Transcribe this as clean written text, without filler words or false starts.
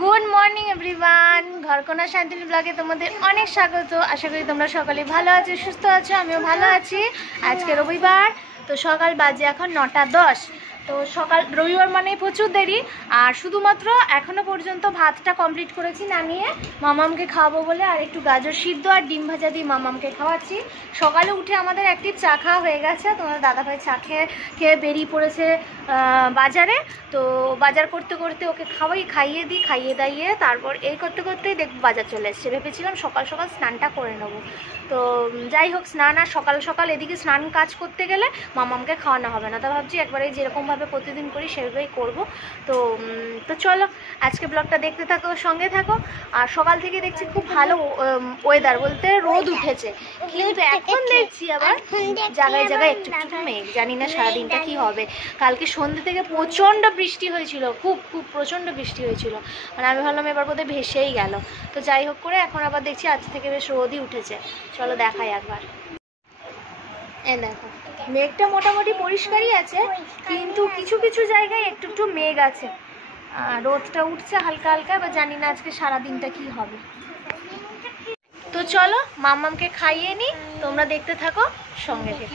Good morning everyone, ঘরকোনা Shantini ব্লগে তোমাদের অনেক স্বাগত। আশা করি তোমরা সকলে ভালো আছো, সুস্থ আছো, আমিও ভালো আছি। আজকে রবিবার, তো সকাল বাজে এখন 9:10। তো সকাল রবিবার মানেই প্রচুর দেরি। আর শুধুমাত্র এখনও পর্যন্ত ভাতটা কমপ্লিট করেছি নামিয়ে মামামকে খাওয়াবো বলে, আর একটু গাজর সিদ্ধ আর ডিম ভাজা দিয়ে মামামকে খাওয়াচ্ছি। সকালে উঠে আমাদের একটি চা খাওয়া হয়ে গেছে। তোমাদের দাদাভাই চা খেয়ে বেরিয়ে পড়েছে বাজারে। তো বাজার করতে করতে ওকে খাইয়ে দিই, খাইয়ে দাইয়ে তারপর এই করতে করতেই দেখব বাজার চলে এসছে। ভেবেছিলাম সকাল সকাল স্নানটা করে নেবো। তো যাই হোক, স্নান আর সকাল সকাল এদিকে স্নান কাজ করতে গেলে মামামকে খাওয়ানো হবে না। তা ভাবছি একবারে যেরকমভাবে প্রতিদিন করি সেভাবেই করবো। তো চলো আজকে ব্লগটা দেখতে থাকো, সঙ্গে থাকো। আর সকাল থেকে দেখছি খুব ভালো ওয়েদার, বলতে রোদ উঠেছে, কিন্তু এখন দেখছি আবার জায়গায় জায়গায় একটু একটু মেঘ। জানি না সারাদিনটা কি হবে। কালকে সন্ধ্যে থেকে প্রচণ্ড বৃষ্টি হয়েছিল, খুব খুব প্রচণ্ড বৃষ্টি হয়েছিল। মানে আমি ভাবলাম এবার বোধহয় ভেসেই গেল। তো যাই হোক করে এখন আবার দেখছি আজ থেকে বেশ রোদই উঠেছে। চলো দেখাই একবার। এ দেখো, মেঘটা মোটামুটি পরিষ্কারই আছে, কিন্তু কিছু কিছু জায়গায় একটু একটু মেঘ আছে। রোদটা উঠছে হালকা হালকা। এবার জানি না আজকে সারাদিনটা কি হবে। তো চলো মাম্মামকে খাইয়ে নিই, তোমরা দেখতে থাকো, সঙ্গে থেকে।